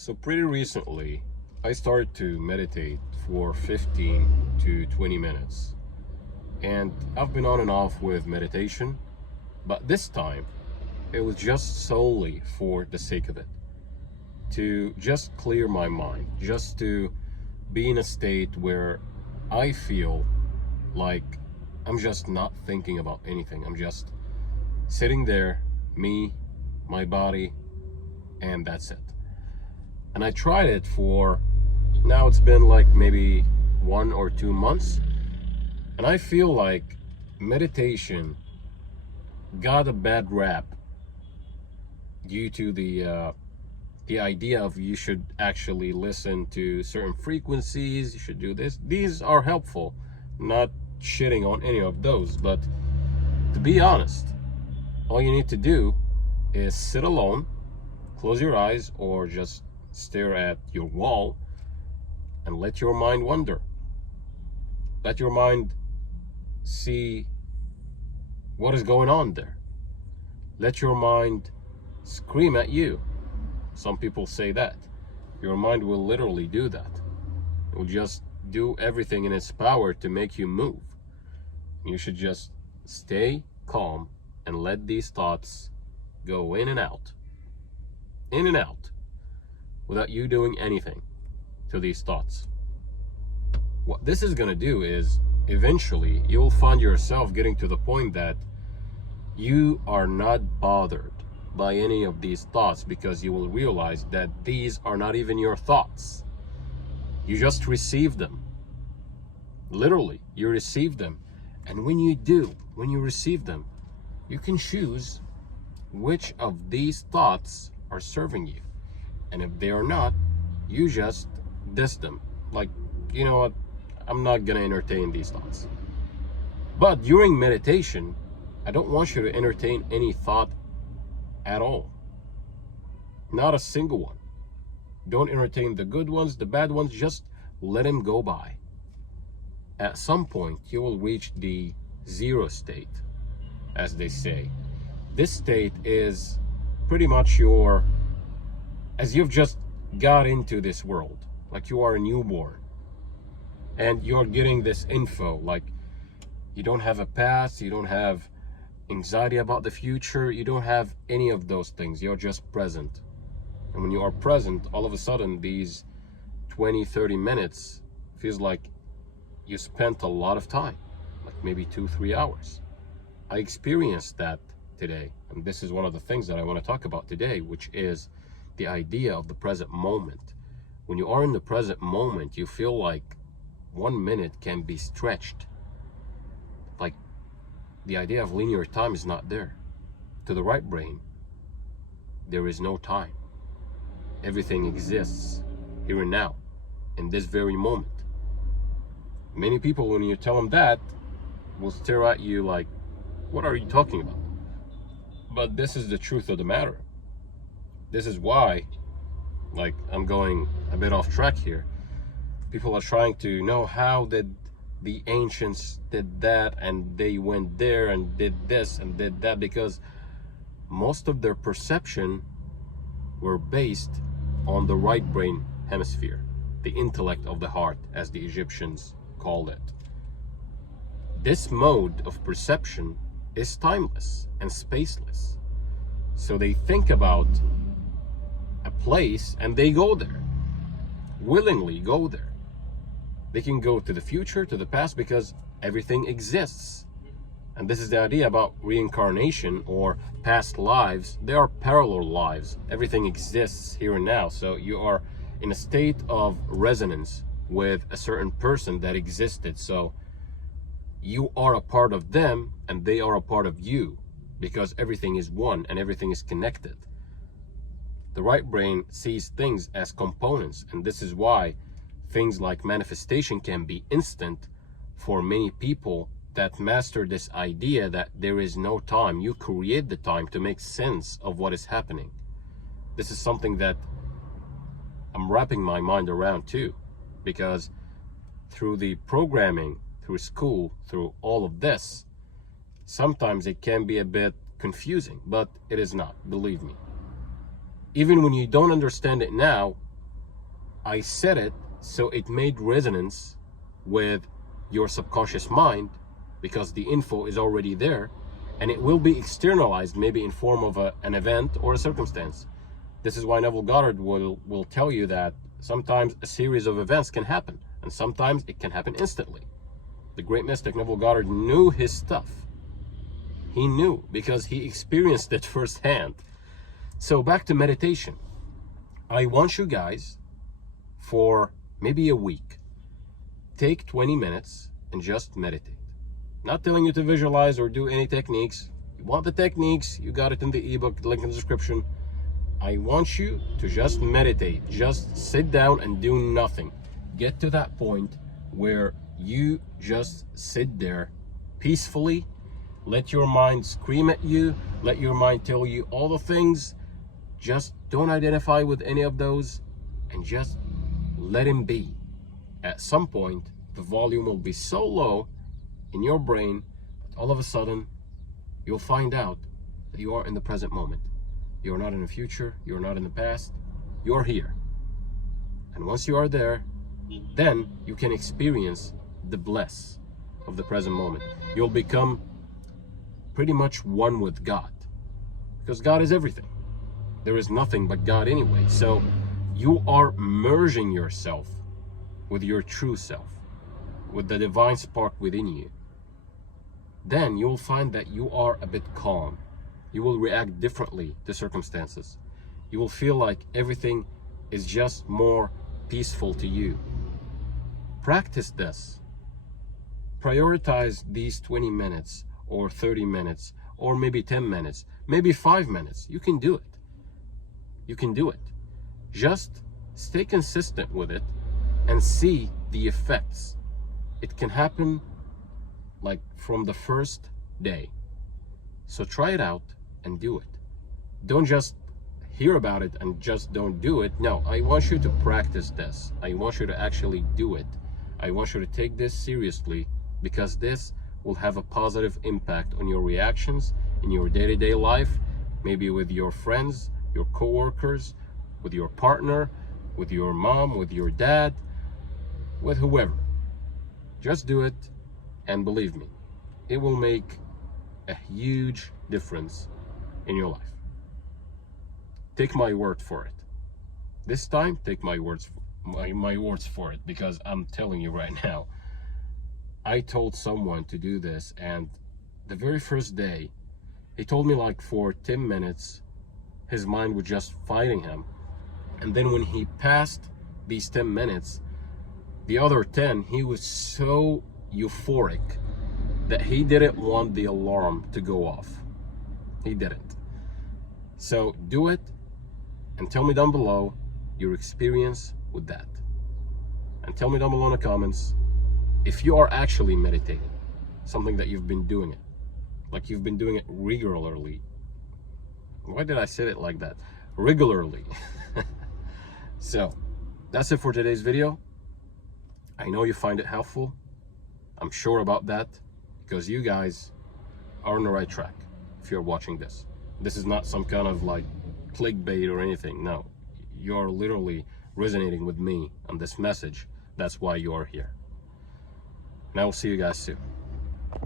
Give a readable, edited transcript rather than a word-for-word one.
So pretty recently, I started to meditate for 15 to 20 minutes. And I've been on and off with meditation, but this time it was just solely for the sake of it. To just clear my mind, just to be in a state where I feel like I'm just not thinking about anything. I'm just sitting there, me, my body, and that's it. And I tried it for, now it's been like maybe 1 or 2 months, and I feel like meditation got a bad rap due to the idea of you should actually listen to certain frequencies, you should do this. These are helpful, not shitting on any of those, but to be honest, all you need to do is sit alone, close your eyes, or just stare at your wall and let your mind wander. Let your mind see what is going on there. Let your mind scream at you. Some people say that. Your mind will literally do that. It will just do everything in its power to make you move. You should just stay calm and let these thoughts go in and out, without you doing anything to these thoughts. What this is going to do is eventually you'll find yourself getting to the point that you are not bothered by any of these thoughts, because you will realize that these are not even your thoughts. You just receive them. Literally, you receive them. And when you receive them, you can choose which of these thoughts are serving you. And if they are not, you just diss them. Like, you know what? I'm not gonna entertain these thoughts. But during meditation, I don't want you to entertain any thought at all. Not a single one. Don't entertain the good ones, the bad ones, just let them go by. At some point, you will reach the zero state, as they say. This state is pretty much as you've just got into this world, like you are a newborn, and you're getting this info, like you don't have a past, you don't have anxiety about the future, you don't have any of those things, you're just present. And when you are present, all of a sudden these 20-30 minutes feels like you spent a lot of time, like maybe 2-3 hours. I experienced that today, and this is one of the things that I want to talk about today, which is the idea of the present moment. When you are in the present moment, you feel like 1 minute can be stretched. Like the idea of linear time is not there. To the right brain, there is no time. Everything exists here and now, in this very moment. Many people, when you tell them that, will stare at you like, what are you talking about? But this is the truth of the matter. This is why, like, I'm going a bit off track here. People are trying to know how did the ancients did that, and they went there and did this and did that, because most of their perception were based on the right brain hemisphere, the intellect of the heart, as the Egyptians called it. This mode of perception is timeless and spaceless. So they think about a place and they go there, willingly go there. They can go to the future, to the past, because everything exists. And this is the idea about reincarnation or past lives. They are parallel lives. Everything exists here and now. So you are in a state of resonance with a certain person that existed. So you are a part of them and they are a part of you, because everything is one and everything is connected. The right brain sees things as components, and this is why things like manifestation can be instant for many people that master this idea that there is no time. You create the time to make sense of what is happening. This is something that I'm wrapping my mind around too, because through the programming, through school, through all of this, sometimes it can be a bit confusing, but it is not, believe me. Even when you don't understand it now, I said it so it made resonance with your subconscious mind, because the info is already there, and it will be externalized maybe in form of an event or a circumstance. This is why Neville Goddard will tell you that sometimes a series of events can happen, and sometimes it can happen instantly. The great mystic Neville Goddard knew his stuff. He knew because he experienced it firsthand. So back to meditation. I want you guys, for maybe a week, take 20 minutes and just meditate. Not telling you to visualize or do any techniques. You want the techniques, you got it in the ebook, link in the description. I want you to just meditate. Just sit down and do nothing. Get to that point where you just sit there peacefully. Let your mind scream at you. Let your mind tell you all the things. Just don't identify with any of those, and just let him be. At some point, the volume will be so low in your brain that all of a sudden you'll find out that you are in the present moment. You're not in the future, you're not in the past, you're here. And once you are there, then you can experience the bliss of the present moment. You'll become pretty much one with God, because God is everything. There is nothing but God anyway. So you are merging yourself with your true self, with the divine spark within you. Then you'll find that you are a bit calm. You will react differently to circumstances. You will feel like everything is just more peaceful to you. Practice this. Prioritize these 20 minutes or 30 minutes or maybe 10 minutes, maybe 5 minutes. You can do it. You can do it. Just stay consistent with it and see the effects. It can happen like from the first day. So try it out and do it. Don't just hear about it and just don't do it. No, I want you to practice this. I want you to actually do it. I want you to take this seriously, because this will have a positive impact on your reactions in your day-to-day life, maybe with your friends, your co-workers, with your partner, with your mom, with your dad, with whoever. Just do it, and believe me, it will make a huge difference in your life. Take my word for it. This time, take my words for it, because I'm telling you right now, I told someone to do this, and the very first day, he told me like for 10 minutes, his mind was just fighting him. And then when he passed these 10 minutes, the other 10, he was so euphoric that he didn't want the alarm to go off. He didn't. So do it, and tell me down below your experience with that. And tell me down below in the comments if you are actually meditating, something that you've been doing it, like you've been doing it regularly. Why did I say it like that? Regularly. So that's it for today's video. I know you find it helpful. I'm sure about that, because you guys are on the right track if you're watching this. This is not some kind of like clickbait or anything. No, you're literally resonating with me on this message. That's why you are here. And I will see you guys soon.